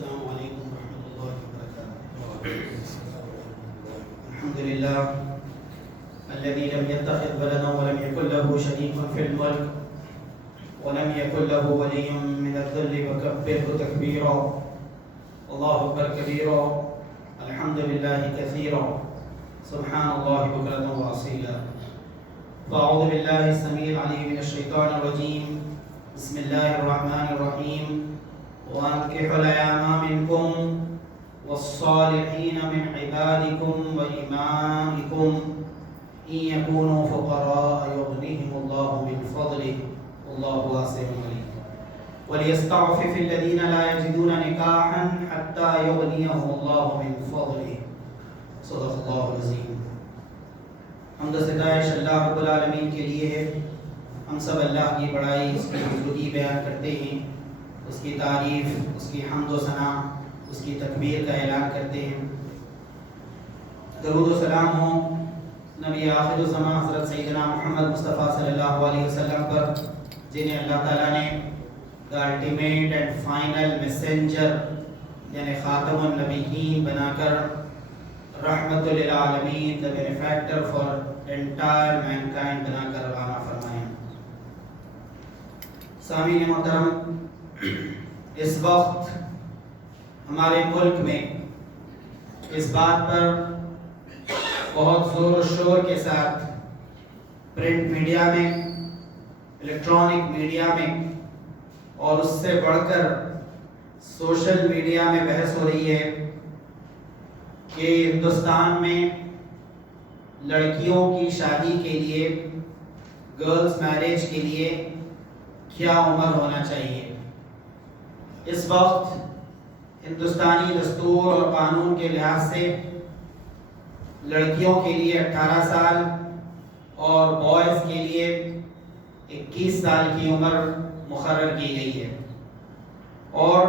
السلام علیکم ورحمۃ اللہ وبرکاتہ۔ الحمد للہ الذي لم يتخذ ولدا ولم يكن له شريك في الملك ولم يكن له ولي من الذل وكبره تكبيرا الله أكبر كبيرا الحمد لله كثيرا سبحان الله بكرة وأصيلا فأعوذ بالله السميع العليم من الشيطان الرجيم بسم الله الرحمن الرحيم وأنكحوا الأيام منكم والصالحين من عبادكم وإمائكم إن يكونوا فقراء يغنيهم الله من فضله والله واسع عليم وليستعفف الذين لا يجدون نكاحا حتى يغنيهم الله من فضله صدق الله العظيم۔ حمد و ستائش اللہ رب العالمین کے لیے ہے۔ ہم سب اللہ کی بڑائی، اس کی بزرگی بیان کرتے ہیں، اس کی تعریف، اس کی حمد و ثنا، اس کی تکبیر کا اعلان کرتے ہیں۔ درود و سلام ہو نبی آخر الزمان حضرت سیدنا محمد مصطفیٰ صلی اللہ علیہ وسلم پر، جنہیں اللہ تعالیٰ نے the ultimate and final messenger یعنی خاتم النبیین بنا کر رحمت للعالمین دا بینیفیکٹر فار انٹائر مینکائنڈ بنا کر روانہ فرمائیں۔ سامعین محترم، اس وقت ہمارے ملک میں اس بات پر بہت زور و شور کے ساتھ پرنٹ میڈیا میں، الیکٹرانک میڈیا میں اور اس سے بڑھ کر سوشل میڈیا میں بحث ہو رہی ہے کہ ہندوستان میں لڑکیوں کی شادی کے لیے، گرلز میرج کے لیے کیا عمر ہونا چاہیے۔ اس وقت ہندوستانی دستور اور قانون کے لحاظ سے لڑکیوں کے لیے 18 سال اور بوائز کے لیے 21 سال کی عمر مقرر کی گئی ہے، اور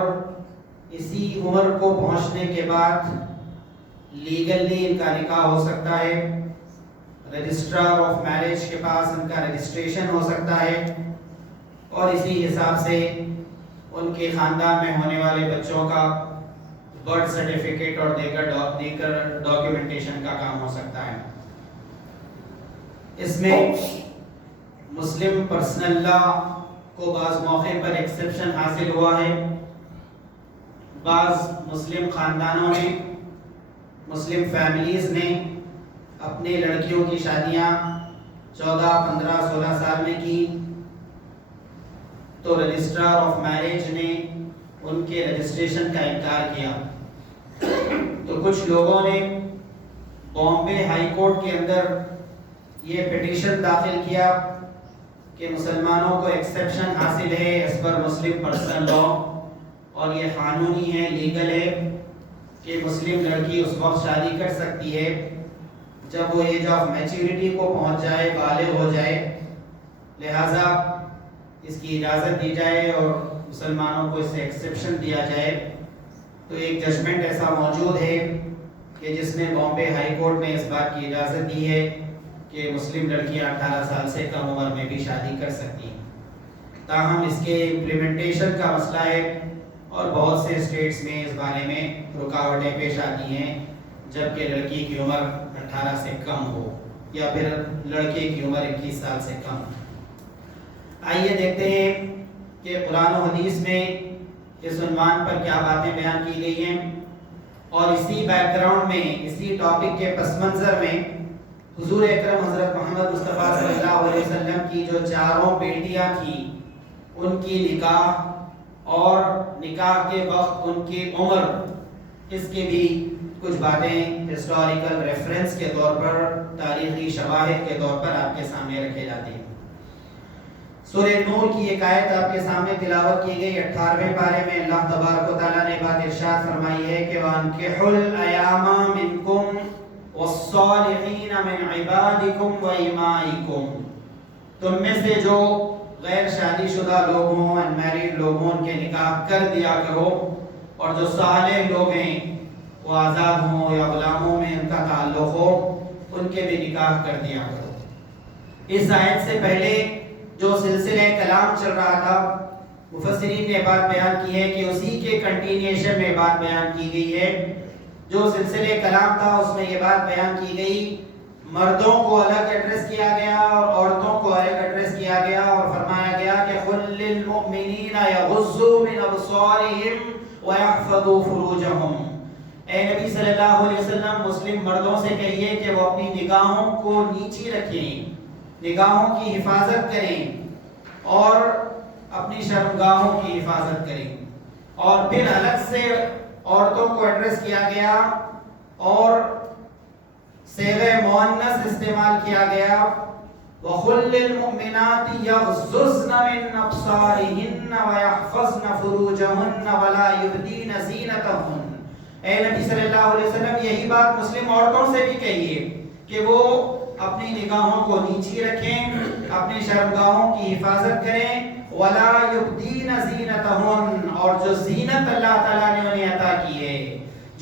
اسی عمر کو پہنچنے کے بعد لیگلی ان کا نکاح ہو سکتا ہے، رجسٹرار آف میرج کے پاس ان کا رجسٹریشن ہو سکتا ہے، اور اسی حساب سے ان کے خاندان میں ہونے والے بچوں کا برتھ سرٹیفکیٹ اور دیگر ڈاکیومنٹیشن کا کام ہو سکتا ہے۔ اس میں مسلم پرسنل لا کو بعض موقع پر ایکسیپشن حاصل ہوا ہے۔ بعض مسلم خاندانوں نے، مسلم فیملیز نے اپنے لڑکیوں کی شادیاں 14, 15, 16 سال میں کی، تو رجسٹرار آف میرج نے ان کے رجسٹریشن کا انکار کیا۔ تو کچھ لوگوں نے بامبے ہائی کورٹ کے اندر یہ پٹیشن داخل کیا کہ مسلمانوں کو ایکسیپشن حاصل ہے ایز پر مسلم پرسنل لا، اور یہ قانونی ہے، لیگل ہے کہ مسلم لڑکی اس وقت شادی کر سکتی ہے جب وہ ایج آف میچورٹی کو پہنچ جائے، بالغ ہو جائے، لہٰذا اس کی اجازت دی جائے اور مسلمانوں کو اس سے ایکسیپشن دیا جائے۔ تو ایک ججمنٹ ایسا موجود ہے کہ جس میں بامبے ہائی کورٹ نے اس بات کی اجازت دی ہے کہ مسلم لڑکیاں 18 سال سے کم عمر میں بھی شادی کر سکتی ہیں۔ تاہم اس کے امپلیمنٹیشن کا مسئلہ ہے، اور بہت سے اسٹیٹس میں اس بارے میں رکاوٹیں پیش آتی ہیں، جبکہ لڑکی کی عمر 18 سے کم ہو یا پھر لڑکے کی عمر 21 سال سے کم ہو۔ آئیے دیکھتے ہیں کہ قرآن و حدیث میں اس عنوان پر کیا باتیں بیان کی گئی ہیں، اور اسی بیک گراؤنڈ میں، اسی ٹاپک کے پس منظر میں حضور اکرم حضرت محمد مصطفیٰ صلی اللہ علیہ وسلم کی جو 4 بیٹیاں تھیں، ان کی نکاح اور نکاح کے وقت ان کی عمر، اس کی بھی کچھ باتیں ہسٹوریکل ریفرنس کے طور پر، تاریخی شواہد کے طور پر آپ کے سامنے رکھے جاتے ہیں۔ سورہ نور کی ایک آیت آپ کے سامنے تلاوت کی گئی، 18ویں پارے میں اللہ تبارک و تعالیٰ نے بات ارشاد فرمائی ہے کہ وَأَنكِحُوا الْأَيَامَ مِنكُمْ وَالصَّالِحِينَ مِنْ عِبَادِكُمْ وَإِمَائِكُمْ، تم میں سے جو غیر شادی شدہ لوگ ہوں، انمیرڈ لوگ ہوں، ان کے نکاح کر دیا کرو، اور جو صالح لوگ ہیں وہ آزاد ہوں یا غلاموں میں ان کا تعلق ہو، ان کے بھی نکاح کر دیا کرو۔ اس آیت سے پہلے جو سلسلہ کلام چل رہا تھا، مفسرین مفسرین نے بات بیان کی ہے کہ اسی کے کنٹینیوشن میں بات بیان کی گئی ہے. جو سلسلے کلام تھا اس میں یہ بات بیان کی گئی، مردوں کو الگ ایڈریس کیا گیا اور عورتوں کو الگ ایڈریس کیا گیا، اور فرمایا گیا کہ قل للمؤمنین یغضوا من ابصارهم ويحفظوا فروجهم. اے نبی صلی اللہ علیہ وسلم مسلم مردوں سے کہیے کہ وہ اپنی نگاہوں کو نیچی رکھیں، نگاہوں کی حفاظت کریں اور اپنی شرمگاہوں کی حفاظت کریں. اور پھر الگ سے عورتوں کو ایڈریس کیا گیا اور صیغہ مؤنث استعمال کیا گیا، وَقُلْ لِلْمُؤْمِنَاتِ يَغْضُضْنَ مِنْ أَبْصَارِهِنَّ وَيَحْفَظْنَ فُرُوجَهُنَّ وَلَا يُبْدِينَ زِينَتَهُنَّ. اے نبی صلی اللہ علیہ وسلم یہی بات مسلم عورتوں سے بھی کہیے کہ وہ اپنی نگاہوں کو نیچی رکھیں، اپنی شرمگاہوں کی حفاظت کریں، وَلَا يُبْدِينَ زِينَتَهُنَّ، اور جو زینت اللہ تعالیٰ نے انہیں عطا کی ہے،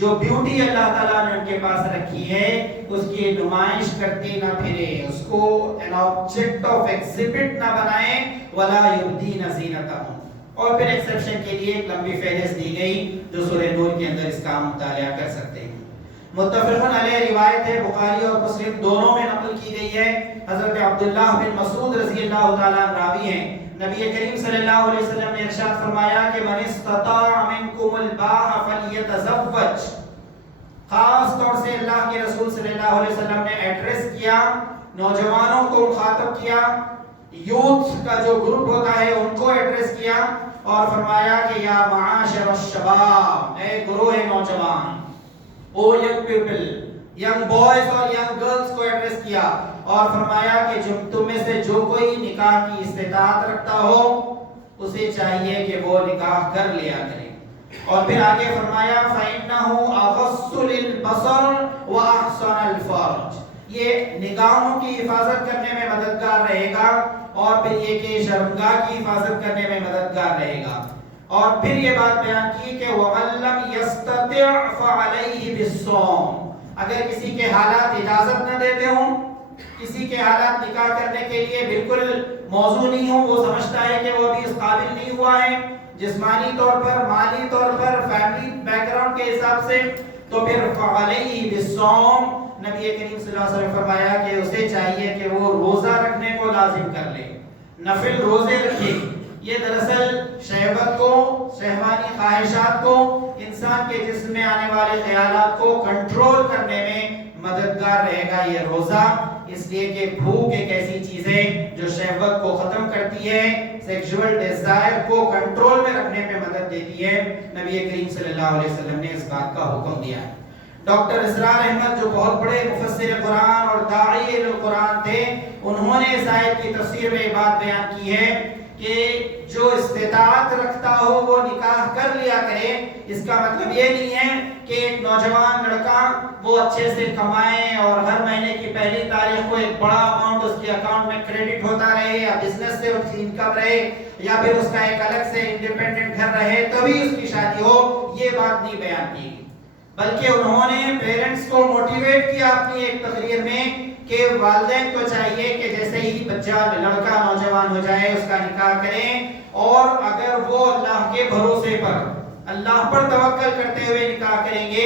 جو بیوٹی اللہ تعالیٰ نے ان کے پاس رکھی ہے، اس کی نمائش کرتی نہ پھرے، اس کو an object of exhibit نہ بنائیں. وَلَا يُبْدِينَ زِينَتَهُنَّ. اور پھر ایکسیپشن کے لیے ایک لمبی فہرست دی گئی جو سورہ نور کے اندر اس کا مطالعہ کر سکتے ہیں. متفقن علیہ روایت ہے، بخاری اور مسلم دونوں میں نقل کی گئی ہے. حضرت عبداللہ بن مسعود رضی اللہ تعالیٰ عنہ راوی ہیں. نبی کریم صلی اللہ علیہ وسلم نے ارشاد فرمایا کہ من استطاع منکم الباء فلیتزوج. خاص طور سے اللہ کے رسول صلی اللہ علیہ وسلم نے ایڈریس کیا، نوجوانوں کو مخاطب کیا، یوتھ کا جو گروپ ہوتا ہے ان کو ایڈریس کیا، اور فرمایا کہ یا معاشر الشباب، اے گروہ نوجوان، او ینگ پیپل، ینگ بوائز اور ینگ گرلز کو ایڈریس کیا، اور فرمایا کہ تم میں سے جو کوئی نکاح کی استطاعت رکھتا ہو اسے چاہیے کہ وہ نکاح کر لیا کرے. اور پھر آگے فرمایا فَإِنَّهُ أَغَضُّ لِلْبَصَرِ وَأَحْسَنُ الْفَرْجِ. یہ نگاہوں کی حفاظت کرنے میں مددگار رہے گا، اور پھر یہ کہ شرمگاہ کی حفاظت کرنے میں مددگار رہے گا. اور پھر یہ بات بیان کی کہ وَمَن لَّمْ يَسْتَطِعْ فَعَلَيْهِ بِالصَّوْمِ. اگر کسی کے حالات اجازت نہ دیتے ہوں، کسی کے حالات نکاح کرنے کے لیے بالکل موضوع نہیں ہوں، وہ سمجھتا ہے کہ وہ ابھی اس قابل نہیں ہوا ہے جسمانی طور پر، مالی طور پر، فیملی بیک گراؤنڈ کے حساب سے، تو پھر فَعَلَيْهِ بِالصَّوْمِ. نبی کریم صلی اللہ علیہ وسلم فرمایا کہ اسے چاہیے کہ وہ روزہ رکھنے کو لازم کر لے، نفل روزے رکھے. یہ دراصل شہوت کو، شہوانی خواہشات کو، انسان کے جسم میں آنے والے خیالات کو کنٹرول کرنے میں مددگار رہے گا یہ روزہ. اس لیے کہ بھوک ایک ایسی چیز ہے جو شہوت کو ختم کرتی ہے، سیکشول ڈیزائر کو کنٹرول میں رکھنے میں مدد دیتی ہے. نبی کریم صلی اللہ علیہ وسلم نے اس بات کا حکم دیا ہے. ڈاکٹر اسرار احمد جو بہت بڑے مفسر قرآن اور داعی القرآن تھے، انہوں نے اس آیت کی تفسیر میں یہ بات بیان کی ہے کہ جو استطاعت رکھتا ہو وہ نکاح کر لیا کرے. اس کا مطلب یہ نہیں ہے کہ ایک نوجوان لڑکا وہ اچھے سے کمائے اور ہر مہینے کی پہلی تاریخ کو ایک بڑا اماؤنٹ اس کے اکاؤنٹ میں کریڈٹ ہوتا رہے، یا بزنس سے اس کی انکم رہے، یا پھر اس کا ایک الگ سے انڈیپینڈنٹ گھر رہے تبھی اس کی شادی ہو. یہ بات نہیں بیان کی، بلکہ انہوں نے پیرنٹس کو موٹیویٹ کیا اپنی ایک تقریر میں کہ والدین کو چاہیے کہ جیسے ہی بچہ لڑکا نوجوان ہو جائے اس کا نکاح کریں، اور اگر وہ اللہ کے بھروسے پر، اللہ پر توکل کرتے ہوئے نکاح کریں گے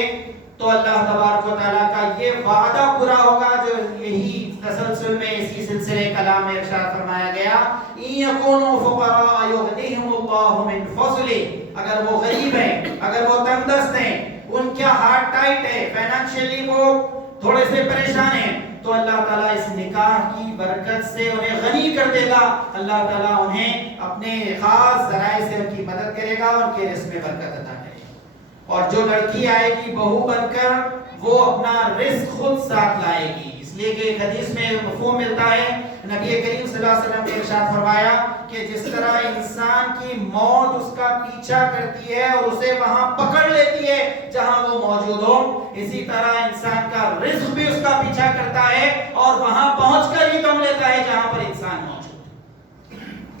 تو اللہ تبارک و تعالیٰ کا یہ وعدہ پورا ہوگا جو یہی تسلسل میں اسی سلسلے کلام میں ارشاد فرمایا گیا إِن يَكُونُوا فُقَرَاءَ يُغْنِهِمُ اللَّهُ مِنْ فَضْلِهِ. اگر وہ غریب ہیں، اگر وہ تنگ دست ہیں، ان کا ہارٹ ٹائٹ ہے، فائنانشلی وہ تھوڑے سے پریشان ہیں، تو اللہ تعالیٰ اس نکاح کی برکت سے انہیں غنی کر دے گا. اللہ تعالیٰ انہیں اپنے خاص ذرائع سے ان کی مدد کرے گا، ان کے رزق میں برکت عطا کرے گا. اور جو لڑکی آئے گی بہو بن کر، وہ اپنا رزق خود ساتھ لائے گی. اس لیے کہ ایک حدیث میں مفہوم ملتا ہے، نبی کریم صلی اللہ علیہ وسلم نے ارشاد فرمایا کہ جس طرح انسان کی موت اس کا پیچھا کرتی ہے اور اسے وہاں پکڑ لیتی ہے جہاں وہ موجود ہو، اسی طرح انسان کا رزق بھی اس کا پیچھا کرتا ہے اور وہاں پہنچ کر ہی تم لیتا ہے جہاں پر انسان موجود.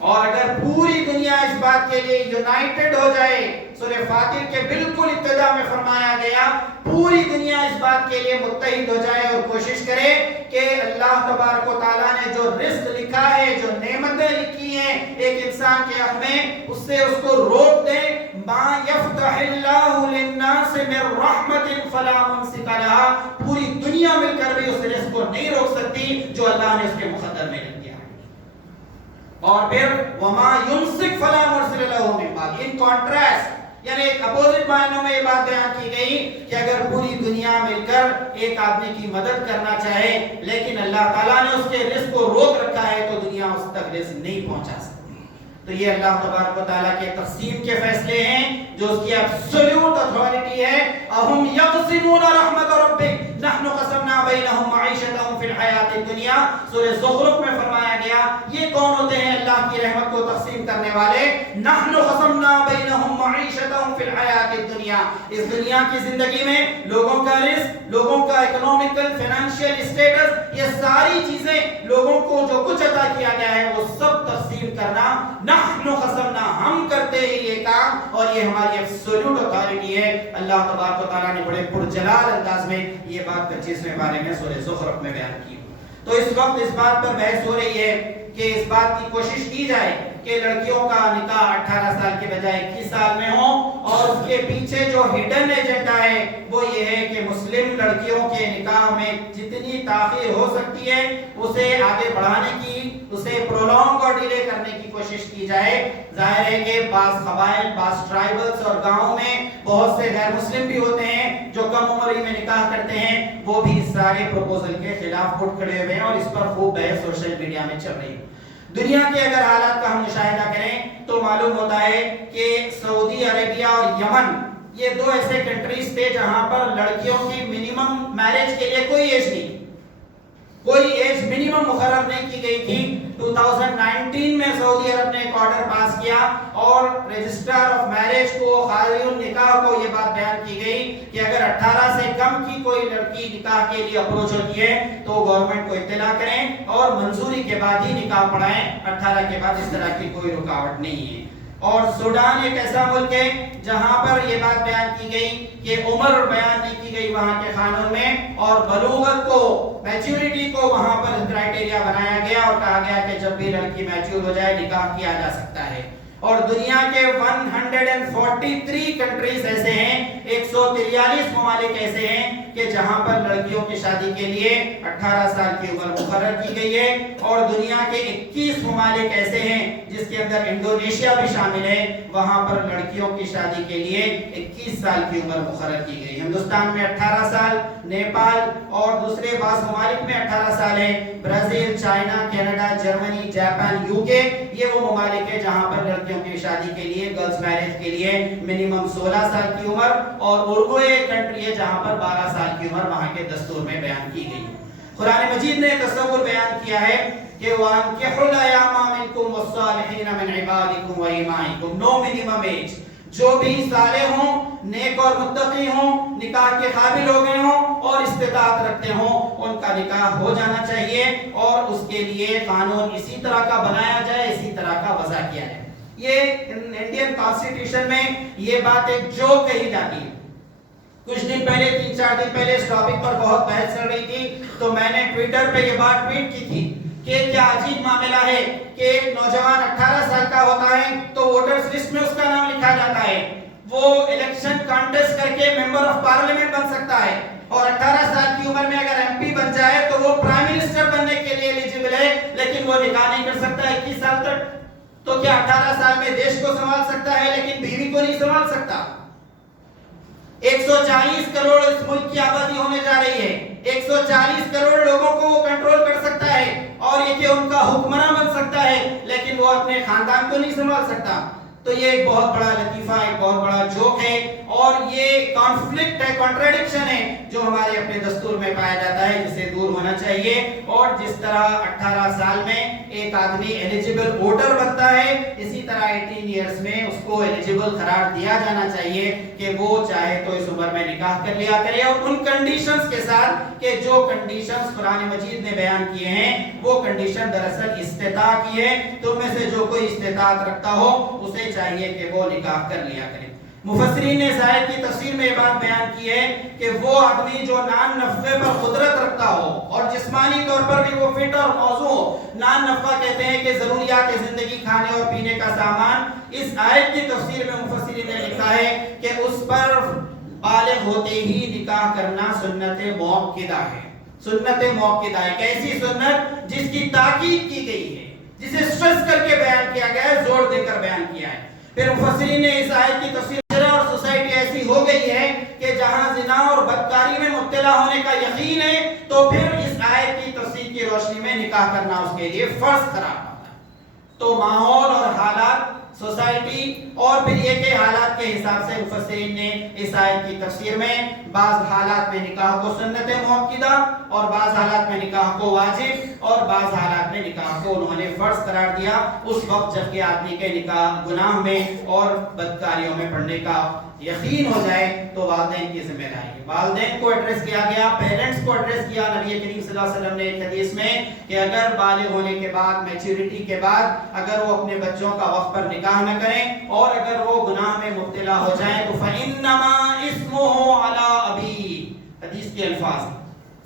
اور اگر پوری دنیا اس بات کے لیے یونائٹڈ ہو جائے، سورہ فاطر کے بالکل ابتدا میں فرمایا گیا پوری دنیا اس بات کے لیے متحد ہو جائے اور کوشش کرے کہ اللہ تبارک و تعالیٰ نے جو رزق لکھا ہے، جو نعمتیں لکھی ہیں ایک انسان کے حق میں، اس سے اس کو روک دیں. ما یفتح اللہ للناس من رحمت فلا ممسک لها، پوری دنیا مل کر بھی اس رزق کو نہیں روک سکتی جو اللہ نے اس کے مقدر میں لکھ دیا ہے. اور پھر وما یمسک فلا مرسل له من بعد، ان کنٹراسٹ یعنی ایک اپوزٹ معنوں میں یہ بات بیان کی گئی کہ اگر پوری دنیا مل کر ایک آدمی کی مدد کرنا چاہے لیکن اللہ تعالیٰ نے اس کے رزق کو روک رکھا ہے تو دنیا اس تک رزق نہیں پہنچا سکتی. تو یہ اللہ تبارک و تعالیٰ کے تقسیم کے فیصلے ہیں جو اس کی ایبسولوٹ اتھارٹی ہے. اہم یقسمون رحمت ربک نحن قسمنا بینہم معیشتہم فی الحیات الدنیا، سورہ زخرف میں فرمایا گیا یہ کون ہوتے ہیں اللہ کی رحمت کو تقسیم کرنے والے. نحن قسمنا بینہم معیشتہم فی الحیات الدنیا، اس دنیا کی زندگی میں لوگوں کا رزق، لوگوں کا اکنومیکل فائنینشیل اسٹیٹس، یہ ساری چیزیں لوگوں کو جو کچھ عطا کیا گیا ہے وہ سب تقسیم کرنا نحن قسمنا، ہم کرتے ہیں یہ کام اور یہ ہماری ایبسولوٹ اتھارٹی ہے. اللہ تبارک و تعالیٰ نے بڑے پرجلال انداز میں یہ بات 25ویں بارے میں سورہ زخرف میں بیان کی. تو اس وقت اس بات پر بحث ہو رہی ہے کہ اس بات کی کوشش کی جائے کہ لڑکیوں کا نکاح 18 سال کے بجائے 21 سال میں ہو، اور اس کے پیچھے جو ہڈن ایجنڈا ہے وہ یہ ہے کہ مسلم لڑکیوں کے نکاح میں جتنی تاخیر ہو سکتی ہے اسے آگے بڑھانے کی، اسے پرولونگ اور ڈیلے کرنے کی کوشش کی جائے. ظاہر ہے کہ بعض قبائل، بعض ٹرائبلز اور گاؤں میں بہت سے غیر مسلم بھی ہوتے ہیں جو کم عمری میں نکاح کرتے ہیں، وہ بھی اس سارے پروپوزل کے خلاف اٹھ کھڑے ہوئے ہیں اور اس پر خوب بحث سوشل میڈیا میں چل رہی ہے. دنیا کے اگر حالات کا ہم مشاہدہ کریں تو معلوم ہوتا ہے کہ سعودی عربیہ اور یمن یہ دو ایسے کنٹریز تھے جہاں پر لڑکیوں کی منیمم میرج کے لیے کوئی ایج نہیں، کوئی ایج منیمم مقرر نہیں کی گئی تھی. 2019 میں سعودی عرب نے ایک آرڈر پاس کیا اور رجسٹر آف میرج کو، قاضی النکاح کو یہ بات بیان کی گئی کہ اگر 18 سے کم کی کوئی لڑکی نکاح کے لیے اپروچ ہوتی ہے تو گورنمنٹ کو اطلاع کریں اور منظوری کے بعد ہی نکاح پڑھائیں، 18 کے بعد اس طرح کی کوئی رکاوٹ نہیں ہے. اور سوڈان ایک ایسا ملک ہے جہاں پر یہ بات بیان کی گئی کہ عمر بیان نہیں کی گئی وہاں کے قانون میں، اور بلوغت کو، میچورٹی کو وہاں پر کرائٹیریا بنایا گیا اور کہا گیا کہ جب بھی لڑکی میچور ہو جائے نکاح کیا جا سکتا ہے. اور دنیا کے 143 کنٹریز ایسے ہیں، 143 ممالک ایسے ہیں کہ جہاں پر لڑکیوں کی شادی کے لیے 18 سال کی عمر مقرر کی گئی ہے. اور دنیا کے 21 ممالک ایسے ہیں جس کے اندر انڈونیشیا بھی شامل ہے، وہاں پر لڑکیوں کی شادی کے لیے 21 سال کی عمر مقرر کی گئی. ہندوستان میں 18 سال، نیپال اور دوسرے بعض ممالک میں 18 سال ہے. Brazil, China, Canada, Germany, Japan, you کے، یہ وہ ممالک ہیں جہاں پر لڑکیوں کی شادی کے لیے، گرلز میرج کے لیے منیمم 16 سال کی عمر، اور اورگوئے کنٹری ہے جہاں پر 12 سال کی عمر وہاں کے دستور میں بیان کی گئی. قرآن مجید نے تصور بیان کیا ہے کہ وَأَنكِحُوا الْأَيَامَ مِنكُمْ وَالصَّالِحِينَ مِنْ عِبَادِكُمْ وَإِمَائِكُمْ، نو منیمم ایج، جو بھی صالح ہوں، نیک اور متقی ہوں، نکاح کے قابل ہو گئے ہوں اور استطاعت رکھتے ہوں، ان کا نکاح ہو جانا چاہیے اور اس کے لیے قانون اسی طرح کا بنایا جائے، اسی طرح کا وضع کیا جائے. یہ انڈین کانسٹیٹیوشن میں یہ بات ایک جو کہی جاتی ہے. کچھ دن پہلے، 3-4 دن پہلے اس ٹاپک پر بہت بحث چل رہی تھی تو میں نے ٹویٹر پہ یہ بات ٹویٹ کی تھی کہ کیا عجیب معاملہ ہے کہ ایک نوجوان 18 سال کا ہوتا ہے تو ووٹرز لسٹ میں اس کا نام لکھا جاتا ہے، وہ الیکشن کانٹیسٹ کر کے ممبر آف پارلیمنٹ بن سکتا ہے، اور 18 سال کی عمر میں اگر ایم پی بن جائے تو وہ پرائم منسٹر بننے کے لیے ایلیجبل ہے، لیکن وہ نکاح نہیں کر سکتا 21 سال تک. تو کیا 18 سال میں دیش کو سنبھال سکتا ہے لیکن بیوی کو نہیں سنبھال سکتا؟ 140 کروڑ اس ملک کی آبادی ہونے جا رہی ہے، 140 کروڑ لوگوں کو وہ کنٹرول کر سکتا ہے اور یہ کہ ان کا حکمراں بن سکتا ہے، لیکن وہ اپنے خاندان کو نہیں سنبھال سکتا. تو یہ ایک بہت بڑا لطیفہ، ایک بہت بڑا جوک ہے اور یہ کانفلکٹ ہے، کانٹراڈکشن ہے جو ہمارے اپنے دستور میں پایا جاتا ہے، جسے دور ہونا چاہیے۔ اور جس طرح 18 سال میں ایک آدمی ایلیجیبل ووٹر بنتا ہے، اسی طرح 18 ایئرز میں اس کو ایلیجیبل قرار دیا جانا چاہیے کہ وہ چاہے تو اس عمر میں نکاح کر لیا کرے، اور ان کنڈیشنز کے ساتھ کہ جو کنڈیشنز قرآن مجید نے بیان کیے ہیں وہ کنڈیشن دراصل استطاعت کی ہے۔ تم میں سے جو کوئی استطاعت رکھتا ہو اسے چاہیے کہ وہ نکاح کر لیا کرے۔ مفسرین نے اس آیت کی تفسیر میں یہ بات بیان کی ہے کہ وہ آدمی جو نان نفقے پر قدرت رکھتا ہو اور جسمانی طور پر بھی وہ فٹ اور موزوں ہو، نان نفقہ کہتے ہیں کہ ضروریات زندگی، کھانے اور پینے کا سامان۔ اس آیت کی تفسیر میں مفسرین نے لکھا ہے کہ اس پر بالغ ہوتے ہی نکاح کرنا سنت موقدہ ہے۔ سنت موقدہ ہے، کیسی سنت؟ جس کی تاکید کی گئی ہے، جسے سٹریس کر کے بیان کیا گیا ہے، زور دے کر بیان کیا ہے۔ پھر مفسرین نے اس آیت کی تفسیر اور سوسائٹی ایسی ہو گئی ہے کہ جہاں زنا اور بدکاری میں مبتلا ہونے کا یقین ہے تو پھر اس آیت کی تفسیر کی روشنی میں نکاح کرنا اس کے لیے فرض قرار پاتا ہے۔ تو ماحول اور حالات، سوسائٹی اور پھر یہ کہ حالات کے حساب سے مفسرین نے اس آیت کی تفسیر میں بعض حالات میں نکاح کو سنت موقدہ اور بعض حالات میں نکاح کو واجب اور بعض حالات میں نکاح کو انہوں نے فرض قرار دیا اس وقت جب کہ آدمی کے نکاح گناہ میں اور بدکاریوں میں پڑنے کا یقین ہو جائے تو والدین کی ذمہ داری ہے۔ والدین کو ایڈریس کیا گیا، پیرنٹس کو ایڈریس کیا نبی کریم صلی اللہ علیہ وسلم نے ایک حدیث میں کہ اگر بالغ ہونے کے بعد، میچورٹی کے بعد اگر وہ اپنے بچوں کا وقت پر نکاح نہ کریں اور اگر وہ گناہ میں مبتلا ہو جائیں تو فَإِنَّمَا اسْمُهُ عَلَىٰ أَبِيهِ، حدیث کے الفاظ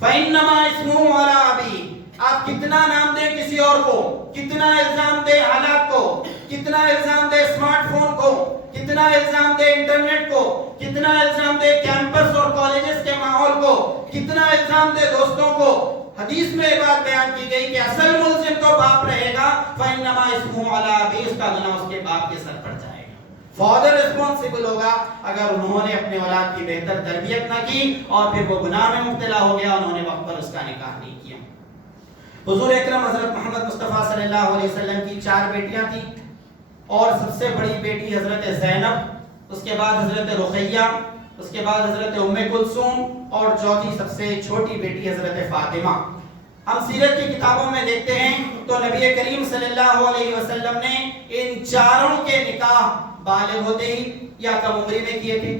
فَإِنَّمَا اسْمُهُ عَلَىٰ أَبِيهِ۔ آپ کتنا نام دیں کسی اور کو، کتنا الزام دیں حالات کو، کتنا الزام دیں اسمارٹ فون کو، کتنا الزام دے انٹرنیٹ کو، کتنا الزام دے کیمپس اور کالجز کے ماحول کو، کتنا الزام دے دوستوں کو، حدیث میں یہ بات بیان کی گئی کہ اصل ملزم تو باپ رہے گا، فَإِنَّمَا اسْمُهُ عَلَىٰ أَبِيهِ، اس کا گناہ اس کے باپ کے سر پر جائے گا۔ فادر ریسپانسبل ہوگا اگر انہوں نے اپنے اولاد کی بہتر تربیت نہ کی اور پھر وہ گناہ میں مبتلا ہو گیا، انہوں نے وقت پر اس کا نکاح نہیں کیا۔ حضور اکرم حضرت محمد مصطفیٰ صلی اللہ علیہ وسلم کی 4 بیٹیاں تھیں اور سب سے بڑی بیٹی حضرت زینب، اس کے بعد حضرت رقیہ، اس کے بعد حضرت ام کلثوم اور چوتھی سب سے چھوٹی بیٹی حضرت فاطمہ۔ ہم سیرت کی کتابوں میں دیکھتے ہیں تو نبی کریم صلی اللہ علیہ وسلم نے ان چاروں کے نکاح بالغ ہوتے ہی یا کم عمری میں کیے تھے۔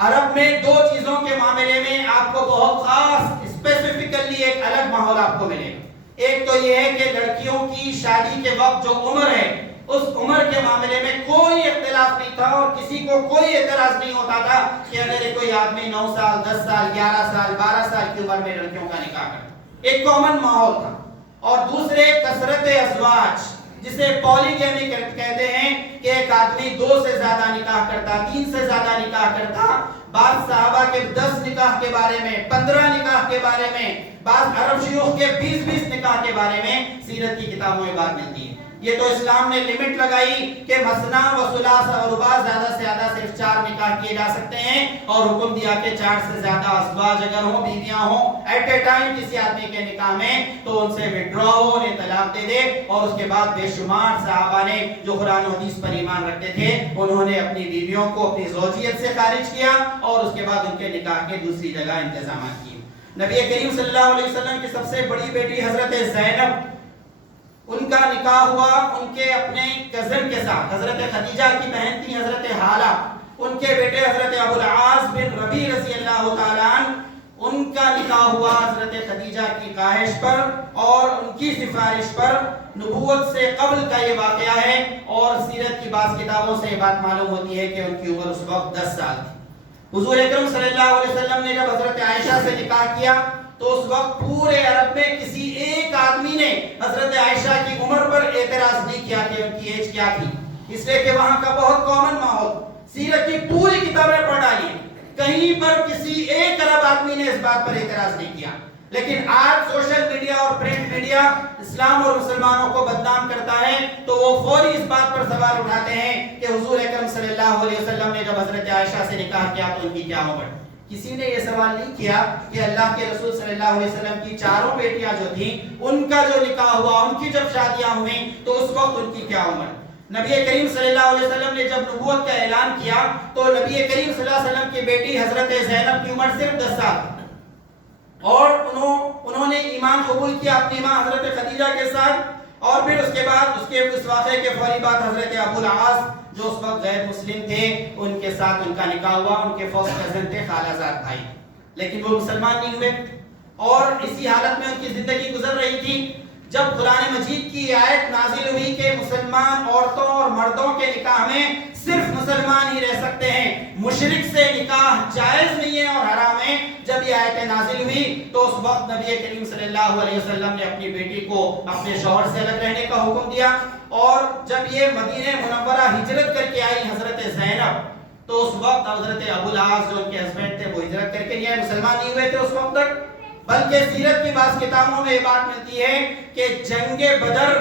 عرب میں 2 چیزوں کے معاملے میں آپ کو بہت خاص اسپیسیفکلی ایک الگ ماحول آپ کو ملے گا۔ ایک تو یہ ہے کہ لڑکیوں کی شادی کے وقت جو عمر ہے اس عمر کے معاملے میں کوئی اختلاف نہیں تھا اور کسی کو کوئی اعتراض نہیں ہوتا تھا کہ اگر کوئی آدمی 9 سال 10 سال 11 سال 12 سال کی عمر میں لڑکیوں کا نکاح کرے، ایک کامن ماحول تھا۔ اور دوسرے کثرت ازواج، جسے پولیگیمی کہتے ہیں کہ ایک آدمی 2 سے زیادہ نکاح کرتا، 3 سے زیادہ نکاح کرتا۔ بعض صحابہ کے 10 نکاح کے بارے میں، 15 نکاح کے بارے میں، بعض عرب شیوخ کے 20 نکاح کے بارے میں سیرت کی کتابوں میں بات ملتی ہے۔ یہ تو اسلام نے لمٹ لگائی کہ مثنا و ثلاث و رباع زیادہ سے زیادہ صرف 4 نکاح کیے جا سکتے ہیں، اور حکم دیا کہ 4 سے زیادہ ازواج اگر ہوں، بیویاں ہوں ایٹ اے ٹائم کسی آدمی کے نکاح میں تو ان سے وڈرا ہو، انہیں طلاق دے دے۔ اور اس کے بعد بے شمار صحابہ نے جو قرآن و حدیث پر ایمان رکھتے تھے انہوں نے اپنی بیویوں کو اپنی زوجیت سے خارج کیا اور اس کے بعد ان کے نکاح کے دوسری جگہ انتظامات کیے۔ نبی کریم صلی اللہ علیہ وسلم کی سب سے بڑی بیٹی حضرت زینب، ان کا نکاح ہوا ان کے اپنے کزن کے ساتھ، حضرت خدیجہ کی بہن تھی حضرت حالہ، ان کے بیٹے حضرت ابو العاص بن ربیع رضی اللہ تعالیٰ عنہ، ان کا نکاح ہوا حضرت خدیجہ کی خواہش پر اور ان کی سفارش پر۔ نبوت سے قبل کا یہ واقعہ ہے اور سیرت کی بعض کتابوں سے یہ بات معلوم ہوتی ہے کہ ان کی عمر اس وقت 10 سال تھی۔ حضور اکرم صلی اللہ علیہ وسلم نے جب حضرت عائشہ سے نکاح کیا تو اس وقت پورے عرب میں کسی ایک آدمی نے حضرت عائشہ کی عمر پر اعتراض نہیں کیا کہ ان کی ایج کیا تھی، اس لیے کہ وہاں کا بہت کامن ماحول۔ سیرت کی پوری کتابیں پڑھ ڈالیے، کہیں پر کسی ایک عرب آدمی نے اس بات پر اعتراض نہیں کیا۔ لیکن آج سوشل میڈیا اور پرنٹ میڈیا اسلام اور مسلمانوں کو بدنام کرتا ہے تو وہ فوری اس بات پر سوال اٹھاتے ہیں کہ حضور اکرم صلی اللہ علیہ وسلم نے جب حضرت عائشہ سے نکاح کیا تو ان کی کیا عمر؟ کسی نے یہ سوال نہیں کیا کہ اللہ کے رسول صلی اللہ علیہ وسلم کی 4 بیٹیاں جو تھیں ان کا جو نکاح ہوا، ان کی جب شادیاں ہوئیں تو اس وقت ان کی کیا عمر؟ نبی کریم صلی اللہ علیہ وسلم نے جب نبوت کا اعلان کیا تو نبی کریم صلی اللہ علیہ وسلم کی بیٹی حضرت زینب کی عمر صرف 10 سال اور انہوں نے ایمان قبول کیا اپنی ماں حضرت خدیجہ کے ساتھ، اور پھر اس کے بعد اس واقعے کے فوری بعد حضرت ابو العاص جو اس وقت غیر مسلم تھے ان کے ساتھ ان کا نکاح ہوا، ان کے فرسٹ کزن تھے خالہ زاد بھائی، لیکن وہ مسلمان نہیں ہوئے اور اسی حالت میں ان کی زندگی گزر رہی تھی جب قرآن مجید کی آیت نازل ہوئی کہ مسلمان عورتوں اور مردوں کے نکاح میں صرف مسلمان ہی رہ سکتے ہیں، مشرک سے نکاح جائز نہیں ہے اور حرام ہے۔ جب یہ آیت نازل ہوئی تو اس وقت نبی کریم صلی اللہ علیہ وسلم نے اپنی بیٹی کو اپنے شوہر سے الگ رہنے کا حکم دیا، اور جب یہ مدینہ منورہ ہجرت کر کے آئی حضرت زینب تو اس وقت حضرت ابو العاص جو ان کے ہسبینڈ تھے وہ ہجرت کر کے نہیں آئے، مسلمان نہیں ہوئے تھے اس وقت تک، بلکہ سیرت کی بعض کتابوں میں یہ بات ملتی ہے کہ جنگ بدر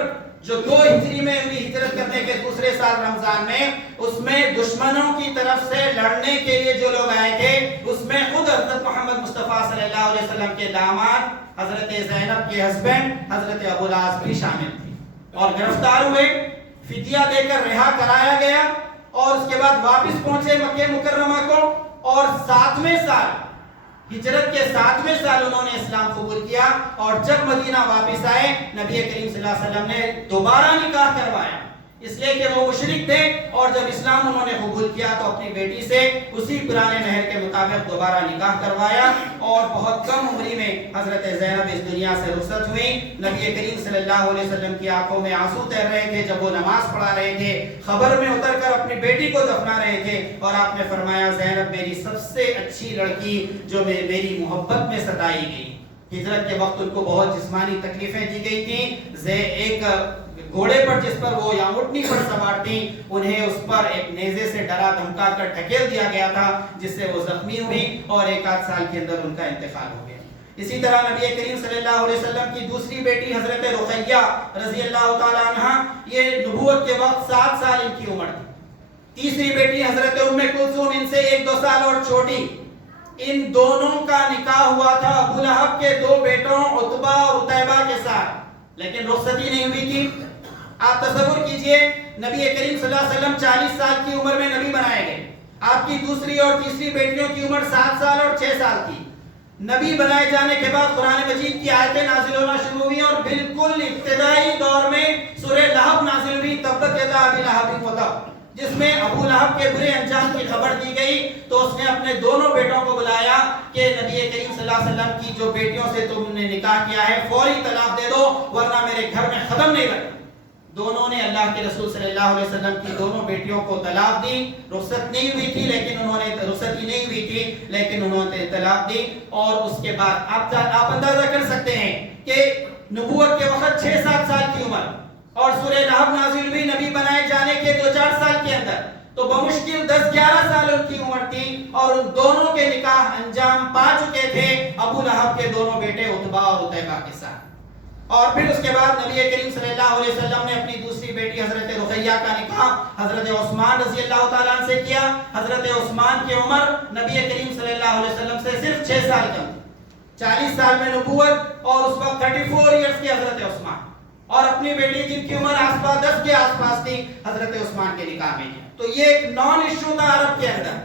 جو 2 ہجری میں ہوئی ہجرت کرنے کے دوسرے سال رمضان میں، اس میں دشمنوں کی طرف سے لڑنے کے لیے جو لوگ آئے تھے اس میں خود حضرت محمد مصطفیٰ صلی اللہ علیہ وسلم کے داماد حضرت زینب کے ہسبینڈ حضرت ابو العاص بھی شامل تھے اور گرفتار ہوئے، فدیہ دے کر رہا کرایا گیا اور اس کے بعد واپس پہنچے مکہ مکرمہ کو، اور 7ویں سال ہجرت کے 7ویں سال انہوں نے اسلام قبول کیا، اور جب مدینہ واپس آئے نبی کریم صلی اللہ علیہ وسلم نے دوبارہ نکاح کروایا، اس لیے کہ وہ مشرک تھے، اور جب اسلام انہوں نے قبول کیا تو اپنی بیٹی سے اسی پرانے نہر کے مطابق دوبارہ نکاح کروایا، اور بہت کم عمری میں حضرت زینب اس دنیا سے رخصت ہوئی۔ نبی کریم صلی اللہ علیہ وسلم کی آنکھوں میں آنسو تیر رہے تھے جب وہ نماز پڑھا رہے تھے، خبر میں اتر کر اپنی بیٹی کو دفنا رہے تھے، اور آپ نے فرمایا زینب میری سب سے اچھی لڑکی جو میری محبت میں ستائی گئی۔ ہجرت کے وقت ان کو بہت جسمانی تکلیفیں دی گئی تھیں، ایک گھوڑے پر جس پر وہ یا اونٹنی پر سوار تھیں انہیں اس پر ایک نیزے سے ڈرا دھمکا کر ڈھکیل دیا گیا تھا جس سے وہ زخمی ہوئی اور 1-8 سال کے اندر ان کا انتقال ہو گیا۔ اسی طرح نبی کریم صلی اللہ علیہ وسلم کی دوسری بیٹی حضرت رقیہ رضی اللہ تعالی عنہا، یہ نبوت کے وقت 7 سال ان کی عمر تھی۔ تیسری بیٹی حضرت ام کلثوم ان سے 1-2 سال اور چھوٹی، ان دونوں کا نکاح ہوا تھا ابو لہب کے 2 بیٹوں عتبہ اور عتیبہ کے ساتھ، لیکن رخصتی نہیں ہوئی تھی۔ آپ تصور کیجئے نبی کریم صلی اللہ علیہ وسلم 40 سال کی عمر میں نبی بنائے گئے، آپ کی دوسری اور تیسری بیٹیوں کی عمر 7 سال اور 6 سال تھی۔ نبی بنائے جانے کے بعد قرآن مجید کی آیتیں نازل ہونا شروع ہوئی اور بالکل ابتدائی دور میں سورہ لہب نازل ہوئی، تبت یدا ابی لہب وتب، جس میں ابو لہب کے برے انجام کی خبر دی گئی، تو اس نے اپنے دونوں بیٹوں کو بلایا کہ نبی کریم صلی اللہ علیہ وسلم کی جو بیٹیوں سے تم نے نکاح کیا ہے فوری طلاق دے دو ورنہ میرے گھر میں قدم نہیں رکھنا۔ دونوں نے اللہ کے رسول صلی اللہ علیہ وسلم کی دونوں بیٹیوں کو طلاق دی، رخصت نہیں ہوئی تھی لیکن انہوں نے رخصتی نہیں ہوئی تھی لیکن انہوں نے طلاق دی، اور اس کے بعد آپ اندازہ کر سکتے ہیں کہ نبوت کے وقت 6-7 سال کی عمر اور سورہ لہب نازل ہوئی نبی بنائے جانے کے 2-4 سال کے اندر، تو بمشکل 10-11 سال ان کی عمر تھی، اور ان دونوں کے نکاح انجام پا چکے تھے ابو لہب کے دونوں بیٹے عتبہ اور عتیبہ کے ساتھ۔ اور پھر اس کے بعد نبی کریم صلی اللہ علیہ وسلم نے اپنی دوسری بیٹی حضرت رقیہ کا نکاح حضرت عثمان رضی اللہ تعالیٰ عنہ سے کیا۔ حضرت عثمان کی عمر نبی کریم صلی اللہ علیہ وسلم سے صرف 6 سال کم تھی، 40 سال میں نبوت اور اس وقت 34 ایئرز کے حضرت عثمان، اور اپنی بیٹی جن کی عمر آس پاس 10 کے آس پاس تھی حضرت عثمان کے نکاح میں کیا۔ تو یہ ایک نان ایشو تھا عرب کے اندر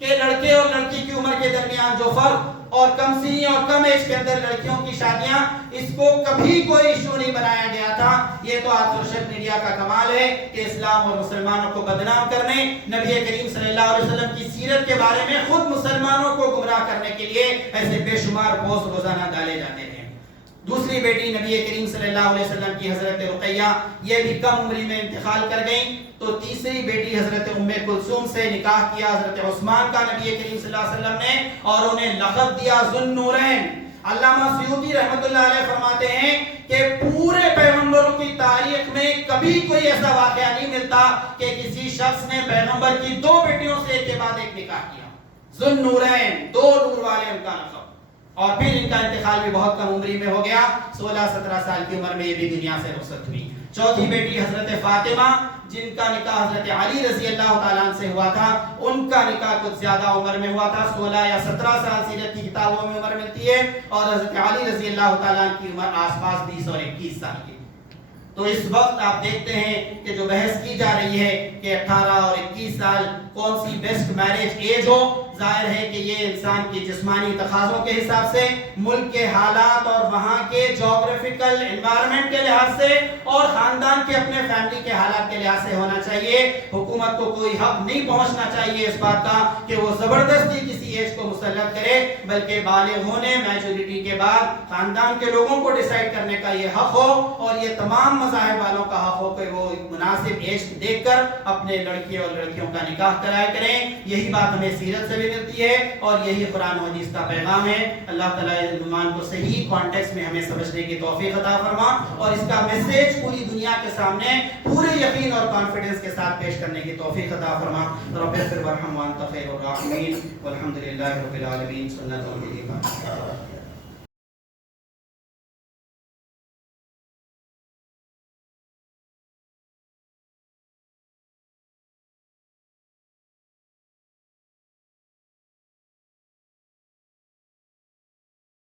کہ لڑکے اور لڑکی کی عمر کے درمیان جو فرق اور کم سنی اور کم ایج کے اندر لڑکیوں کی شادیاں، اس کو کبھی کوئی ایشو نہیں بنایا گیا تھا۔ یہ تو آج سوشل میڈیا کا کمال ہے کہ اسلام اور مسلمانوں کو بدنام کرنے، نبی کریم صلی اللہ علیہ وسلم کی سیرت کے بارے میں خود مسلمانوں کو گمراہ کرنے کے لیے ایسے بے شمار پوسٹ روزانہ ڈالے جاتے ہیں۔ دوسری بیٹی نبی کریم صلی اللہ علیہ وسلم کی حضرت رقیہ، یہ بھی کم عمری میں انتقال کر گئیں، تو تیسری بیٹی حضرت ام کلثوم سے نکاح کیا حضرت عثمان کا نبی کریم صلی اللہ علیہ وسلم نے، اور انہیں لقب دیا ذو النورین۔ علامہ سیوطی رحمۃ اللہ علیہ فرماتے ہیں کہ پورے پیغمبروں کی تاریخ میں کبھی کوئی ایسا واقعہ نہیں ملتا کہ کسی شخص نے پیغمبر کی 2 بیٹیوں سے ایک کے بعد ایک نکاح کیا۔ ذو النورین، 2 نور والے ان کا لقب، اور پھر ان کا انتقال بھی بہت کم عمری میں ہو گیا، 16-17 سال کی عمر میں یہ بھی دنیا سے رخصت ہوئی۔ چوتھی بیٹی حضرت فاطمہ، جن کا نکاح حضرت علی رضی اللہ تعالیٰ عنہ سے ہوا تھا، ان کا نکاح کچھ زیادہ عمر میں ہوا تھا، 16 یا 17 سال سیرت کی کتابوں میں عمر ملتی ہے، اور حضرت علی رضی اللہ تعالیٰ عنہ کی عمر آس پاس 20 اور 21 سال کی۔ تو اس وقت آپ دیکھتے ہیں کہ جو بحث کی جا رہی ہے کہ 18 اور 21 سال کون سی بیسٹ میرج ایج ہو، ظاہر ہے کہ یہ انسان کی جسمانی تقاضوں کے حساب سے، ملک کے حالات اور وہاں کے جغرافیکل انوائرمنٹ کے لحاظ سے اور خاندان کے اپنے فیملی کے حالات کے لحاظ سے ہونا چاہیے۔ حکومت کو کوئی حق نہیں پہنچنا چاہیے اس بات کا کہ وہ زبردستی کسی ایج کو مسلط کرے، بلکہ بالغ ہونے میچورٹی کے بعد خاندان کے لوگوں کو ڈیسائیڈ کرنے کا یہ حق ہو، اور یہ تمام مذاہب والوں کا حق ہو کہ وہ مناسب ایج دیکھ کر اپنے لڑکے اور لڑکیوں کا نکاح کرایا کریں۔ یہی بات ہمیں سیرت سے بھی ملتی ہے اور یہی قرآن و حدیث کا پیغام ہے۔ اللہ تعالیٰ اس عنوان کو صحیح کانٹیکسٹ میں ہمیں سمجھنے کی توفیق عطا فرما اور اس کا میسیج پوری دنیا کے سامنے پورے یقین اور کانفیڈنس کے ساتھ پیش کرنے کی توفیق عطا فرما۔ رب اغفر وارحم وانت خیر الراحمین والحمد للہ رب العالمین۔ سنت